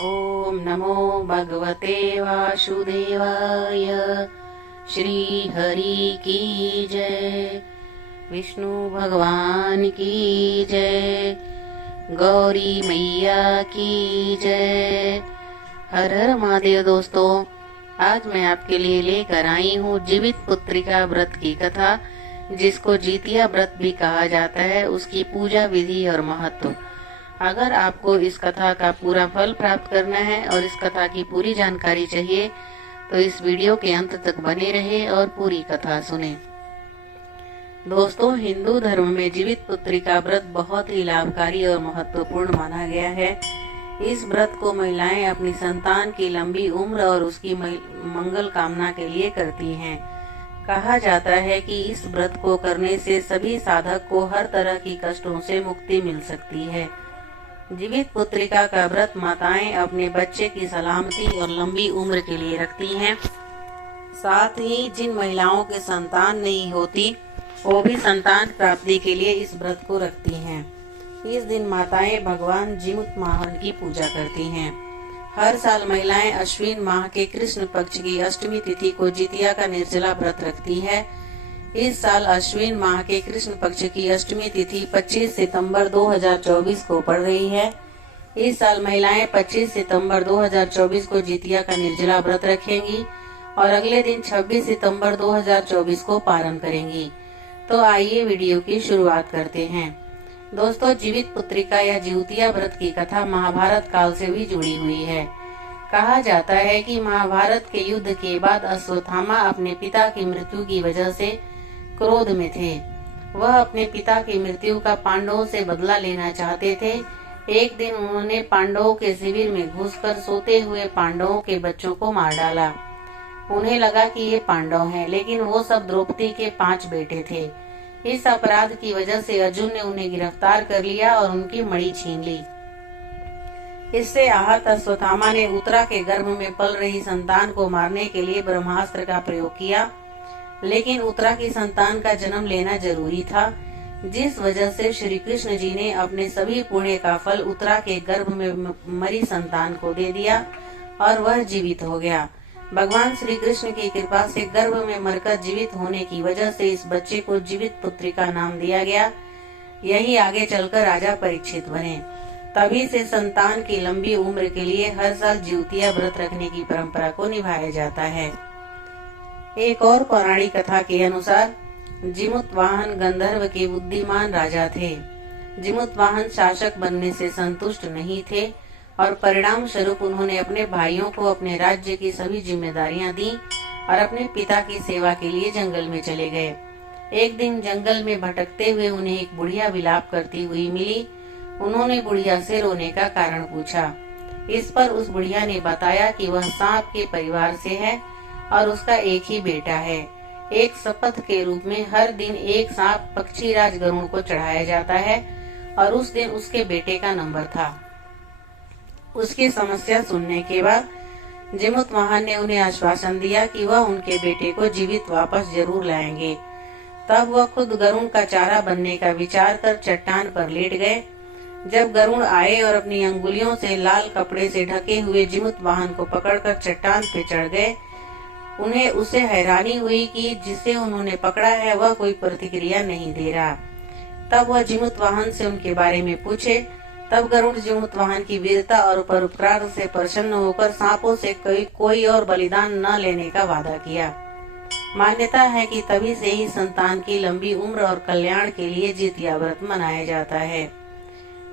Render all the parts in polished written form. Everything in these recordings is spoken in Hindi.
ओम नमो भगवते वासुदेवाय। श्री हरि की जय। विष्णु भगवान की जय। गौरी मैया की जय। हर हर महादेव। दोस्तों, आज मैं आपके लिए लेकर आई हूँ जीवित पुत्रिका व्रत की कथा, जिसको जीतिया व्रत भी कहा जाता है। उसकी पूजा विधि और महत्व। अगर आपको इस कथा का पूरा फल प्राप्त करना है और इस कथा की पूरी जानकारी चाहिए तो इस वीडियो के अंत तक बने रहे और पूरी कथा सुने। दोस्तों, हिंदू धर्म में जीवित पुत्रिका व्रत बहुत ही लाभकारी और महत्वपूर्ण माना गया है। इस व्रत को महिलाएं अपनी संतान की लंबी उम्र और उसकी मंगल कामना के लिए करती हैं। कहा जाता है कि इस व्रत को करने से सभी साधक को हर तरह की कष्टों से मुक्ति मिल सकती है। जीवित पुत्रिका का व्रत माताएं अपने बच्चे की सलामती और लंबी उम्र के लिए रखती हैं। साथ ही जिन महिलाओं के संतान नहीं होती वो भी संतान प्राप्ति के लिए इस व्रत को रखती हैं। इस दिन माताएं भगवान जीमुत वाहन की पूजा करती हैं। हर साल महिलाएं अश्विन माह के कृष्ण पक्ष की अष्टमी तिथि को जितिया का निर्जला व्रत रखती है। इस साल अश्विन माह के कृष्ण पक्ष की अष्टमी तिथि 25 सितंबर 2024 को पड़ रही है। इस साल महिलाएं 25 सितंबर 2024 को जितिया का निर्जला व्रत रखेंगी और अगले दिन 26 सितंबर 2024 को पारण करेंगी। तो आइए वीडियो की शुरुआत करते हैं। दोस्तों, जीवित पुत्रिका या जिउतिया व्रत की कथा महाभारत काल से भी जुड़ी हुई है। कहा जाता है कि महाभारत के युद्ध के बाद अश्वत्थामा अपने पिता की मृत्यु की वजह से क्रोध में थे। वह अपने पिता की मृत्यु का पांडवों से बदला लेना चाहते थे। एक दिन उन्होंने पांडवों के शिविर में घुसकर सोते हुए पांडवों के बच्चों को मार डाला। उन्हें लगा कि ये पांडव हैं, लेकिन वो सब द्रौपदी के 5 बेटे थे। इस अपराध की वजह से अर्जुन ने उन्हें गिरफ्तार कर लिया और उनकी मणि छीन ली। इससे आहत अश्वत्थामा ने उत्तरा के गर्भ में पल रही संतान को मारने के लिए ब्रह्मास्त्र का प्रयोग किया, लेकिन उत्तरा की संतान का जन्म लेना जरूरी था, जिस वजह से श्री कृष्ण जी ने अपने सभी पुण्य का फल उत्तरा के गर्भ में मरी संतान को दे दिया और वह जीवित हो गया। भगवान श्री कृष्ण की कृपा से गर्भ में मरकर जीवित होने की वजह से इस बच्चे को जीवित पुत्रिका नाम दिया गया। यही आगे चलकर राजा परीक्षित बने। तभी से संतान की लंबी उम्र के लिए हर साल जिउतिया व्रत रखने की परंपरा को निभाया जाता है। एक और पौराणिक कथा के अनुसार जीमुत वाहन गंधर्व के बुद्धिमान राजा थे। जीमुत वाहन शासक बनने से संतुष्ट नहीं थे और परिणाम स्वरूप उन्होंने अपने भाइयों को अपने राज्य की सभी जिम्मेदारियां दी और अपने पिता की सेवा के लिए जंगल में चले गए। एक दिन जंगल में भटकते हुए उन्हें एक बुढ़िया विलाप करती हुई मिली। उन्होंने बुढ़िया से रोने का कारण पूछा। इस पर उस बुढ़िया ने बताया कि वह सांप के परिवार से है और उसका एक ही बेटा है। एक शपथ के रूप में हर दिन एक सांप पक्षीराज गरुड़ को चढ़ाया जाता है और उस दिन उसके बेटे का नंबर था। उसकी समस्या सुनने के बाद जीमुत वाहन ने उन्हें आश्वासन दिया कि वह उनके बेटे को जीवित वापस जरूर लाएंगे। तब वह खुद गरुड़ का चारा बनने का विचार कर चट्टान पर लेट गए। जब गरुड़ आए और अपनी अंगुलियों से लाल कपड़े से ढके हुए जीमुत वाहन को पकड़कर चट्टान पे चढ़ गए, उन्हें उसे हैरानी हुई कि जिसे उन्होंने पकड़ा है वह कोई प्रतिक्रिया नहीं दे रहा। तब वह जीमुत वाहन से उनके बारे में पूछे। तब गरुड़ जीमुत वाहन की वीरता और परोपकार से प्रसन्न होकर सांपों से कोई और बलिदान न लेने का वादा किया। मान्यता है कि तभी से ही संतान की लंबी उम्र और कल्याण के लिए जितिया व्रत मनाया जाता है।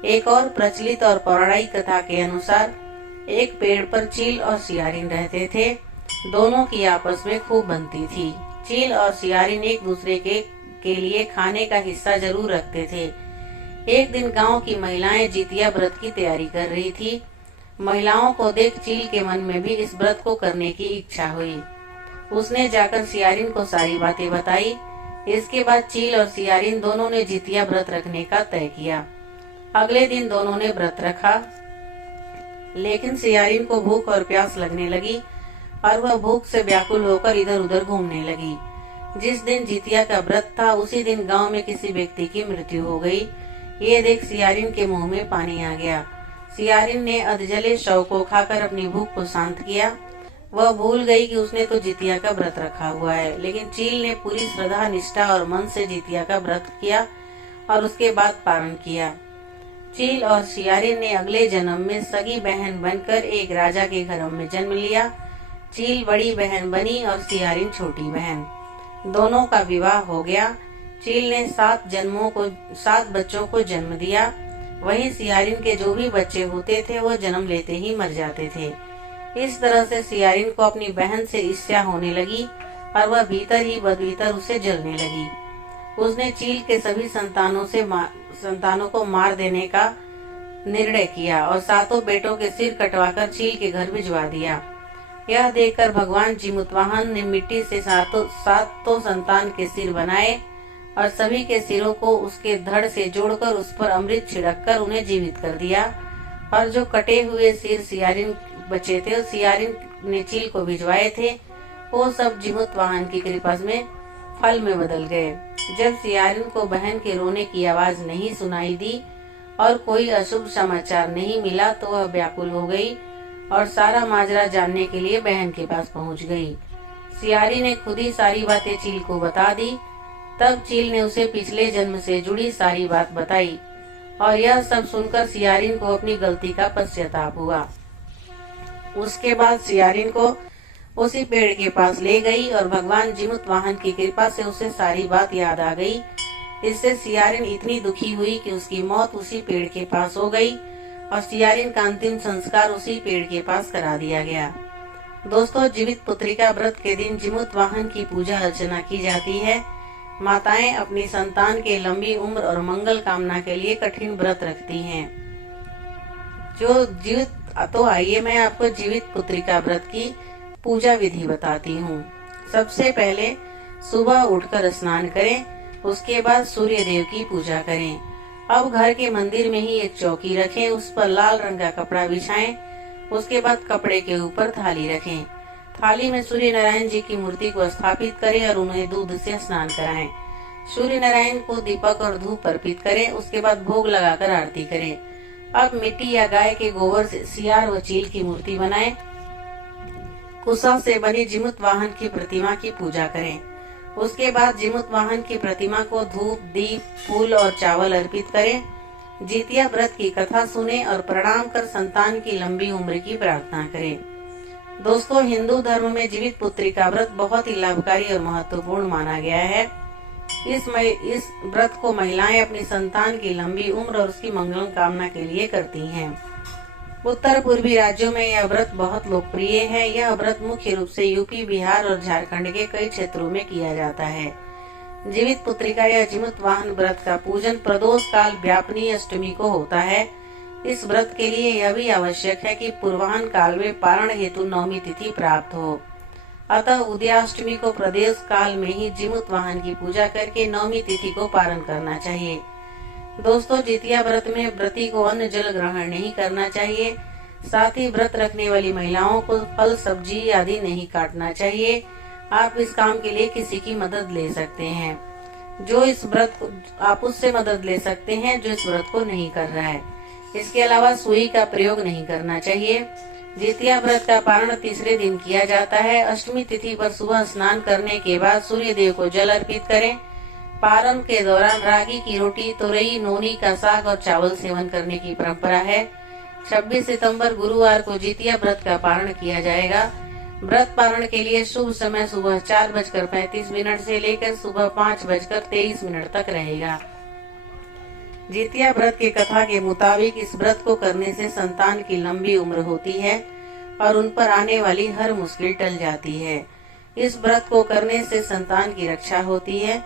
एक और प्रचलित और पौराणिक कथा के अनुसार एक पेड़ पर चील और सियारिन रहते थे। दोनों की आपस में खूब बनती थी। चील और सियारिन एक दूसरे के लिए खाने का हिस्सा जरूर रखते थे। एक दिन गांव की महिलाएं जितिया व्रत की तैयारी कर रही थी। महिलाओं को देख चील के मन में भी इस व्रत को करने की इच्छा हुई। उसने जाकर सियारिन को सारी बातें बताई। इसके बाद चील और सियारिन दोनों ने जितिया व्रत रखने का तय किया। अगले दिन दोनों ने व्रत रखा, लेकिन सियारिन को भूख और प्यास लगने लगी और वह भूख से व्याकुल होकर इधर उधर घूमने लगी। जिस दिन जितिया का व्रत था उसी दिन गांव में किसी व्यक्ति की मृत्यु हो गई। ये देख सियारिन के मुंह में पानी आ गया। सियारिन ने अधजले शव को खाकर अपनी भूख को शांत किया। वह भूल गई कि उसने तो जितिया का व्रत रखा हुआ है, लेकिन चील ने पूरी श्रद्धा निष्ठा और मन से जितिया का व्रत किया और उसके बाद पारण किया। चील और सियारिन ने अगले जन्म में सगी बहन बनकर एक राजा के घर में जन्म लिया। चील बड़ी बहन बनी और सियारिन छोटी बहन। दोनों का विवाह हो गया। चील ने 7 बच्चों को जन्म दिया। वहीं सियारिन के जो भी बच्चे होते थे वह जन्म लेते ही मर जाते थे। इस तरह से सियारिन को अपनी बहन से ईर्ष्या होने लगी और वह भीतर ही भीतर उसे जलने लगी। उसने चील के सभी संतानों को मार देने का निर्णय किया और 7 बेटों के सिर कटवाकर चील के घर भिजवा दिया। यह देखकर भगवान जीमूतवाहन ने मिट्टी से 7 संतान के सिर बनाए और सभी के सिरों को उसके धड़ से जोड़कर उस पर अमृत छिड़ककर उन्हें जीवित कर दिया। और जो कटे हुए सिर सियारिन बचे थे, सियारिन ने चील को भिजवाए थे, वो सब जीमूतवाहन की कृपा में फल में बदल गए। जब सियारिन को बहन के रोने की आवाज नहीं सुनाई दी और कोई अशुभ समाचार नहीं मिला तो वह व्याकुल हो गई और सारा माजरा जानने के लिए बहन के पास पहुंच गई। सियारी ने खुद ही सारी बातें चील को बता दी। तब चील ने उसे पिछले जन्म से जुड़ी सारी बात बताई और यह सब सुनकर सियारिन को अपनी गलती का पश्चाताप हुआ। उसके बाद सियारिन को उसी पेड़ के पास ले गई और भगवान जीमूतवाहन की कृपा से उसे सारी बात याद आ गई। इससे सियारिन इतनी दुखी हुई कि उसकी मौत उसी पेड़ के पास हो गई और सियारिन का अंतिम संस्कार उसी पेड़ के पास करा दिया गया। दोस्तों, जीवित पुत्रिका व्रत के दिन जीमूतवाहन की पूजा अर्चना की जाती है। माताएं अपनी संतान के लंबी उम्र और मंगल कामना के लिए कठिन व्रत रखती हैं। तो आइए मैं आपको जीवित पुत्रिका व्रत की पूजा विधि बताती हूँ। सबसे पहले सुबह उठकर स्नान करें, उसके बाद सूर्य देव की पूजा करें। अब घर के मंदिर में ही एक चौकी रखें, उस पर लाल रंग का कपड़ा बिछाएं। उसके बाद कपड़े के ऊपर थाली रखें। थाली में सूर्य नारायण जी की मूर्ति को स्थापित करें और उन्हें दूध से स्नान कराएं। सूर्य नारायण को दीपक और धूप अर्पित करें। उसके बाद भोग लगाकर आरती करें। अब मिट्टी या गाय के गोबर से सियार व चील की मूर्ति बनाएं। कुशा से बनी जीमूतवाहन की प्रतिमा की पूजा करें। उसके बाद जीमूतवाहन की प्रतिमा को धूप, दीप, फूल और चावल अर्पित करें। जितिया व्रत की कथा सुने और प्रणाम कर संतान की लंबी उम्र की प्रार्थना करें। दोस्तों, हिंदू धर्म में जीवित पुत्रिका व्रत बहुत ही लाभकारी और महत्वपूर्ण माना गया है। इस व्रत को महिलाएं अपनी संतान की लंबी उम्र और उसकी मंगल कामना के लिए करती हैं। उत्तर पूर्वी राज्यों में यह व्रत बहुत लोकप्रिय है। यह व्रत मुख्य रूप से यूपी, बिहार और झारखंड के कई क्षेत्रों में किया जाता है। जीवित पुत्रिका या जीमूतवाहन व्रत का पूजन प्रदोष काल व्यापनी अष्टमी को होता है। इस व्रत के लिए यह भी आवश्यक है कि पूर्वाह्न काल में पारण हेतु नवमी तिथि प्राप्त हो। अतः उदयाष्टमी को प्रदेश काल में ही जीमूतवाहन की पूजा करके नवमी तिथि को पारण करना चाहिए। दोस्तों, जितिया व्रत में व्रती को अन्न जल ग्रहण नहीं करना चाहिए। साथ ही व्रत रखने वाली महिलाओं को फल, सब्जी आदि नहीं काटना चाहिए। आप इस काम के लिए किसी की मदद ले सकते हैं। आप उससे मदद ले सकते हैं जो इस व्रत को नहीं कर रहा है। इसके अलावा सुई का प्रयोग नहीं करना चाहिए। जितिया व्रत का पारण तीसरे दिन किया जाता है। अष्टमी तिथि पर सुबह स्नान करने के बाद सूर्य देव को जल अर्पित करें। पारण के दौरान रागी की रोटी, तोरई, नोनी का साग और चावल सेवन करने की परंपरा है। 26 सितंबर गुरुवार को जितिया व्रत का पारण किया जाएगा। व्रत पारण के लिए शुभ समय सुबह 4:35 से लेकर सुबह 5:23 तक रहेगा। जितिया व्रत की कथा के मुताबिक इस व्रत को करने से संतान की लंबी उम्र होती है और उन पर आने वाली हर मुश्किल टल जाती है। इस व्रत को करने से संतान की रक्षा होती है।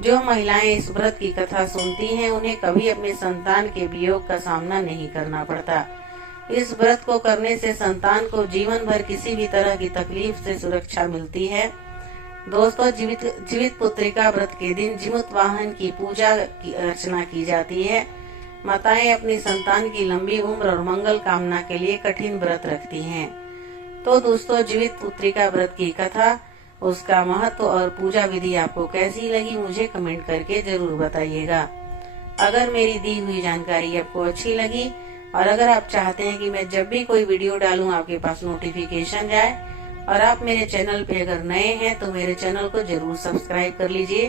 जो महिलाएं इस व्रत की कथा सुनती हैं, उन्हें कभी अपने संतान के वियोग का सामना नहीं करना पड़ता। इस व्रत को करने से संतान को जीवन भर किसी भी तरह की तकलीफ से सुरक्षा मिलती है। दोस्तों, जीवित पुत्रिका व्रत के दिन जीमूतवाहन की पूजा की अर्चना की जाती है। माताएं अपनी संतान की लंबी उम्र और मंगल कामना के लिए कठिन व्रत रखती हैं। तो दोस्तों, जीवित पुत्रिका व्रत की कथा, उसका महत्व और पूजा विधि आपको कैसी लगी, मुझे कमेंट करके जरूर बताइएगा। अगर मेरी दी हुई जानकारी आपको अच्छी लगी और अगर आप चाहते हैं कि मैं जब भी कोई वीडियो डालूं आपके पास नोटिफिकेशन जाए, और आप मेरे चैनल पे अगर नए हैं तो मेरे चैनल को जरूर सब्सक्राइब कर लीजिए,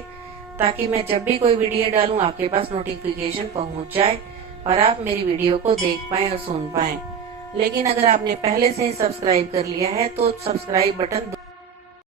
ताकि मैं जब भी कोई वीडियो डालूं आपके पास नोटिफिकेशन पहुंच जाए और आप मेरी वीडियो को देख पाएं और सुन पाएं। लेकिन अगर आपने पहले से ही सब्सक्राइब कर लिया है तो सब्सक्राइब बटन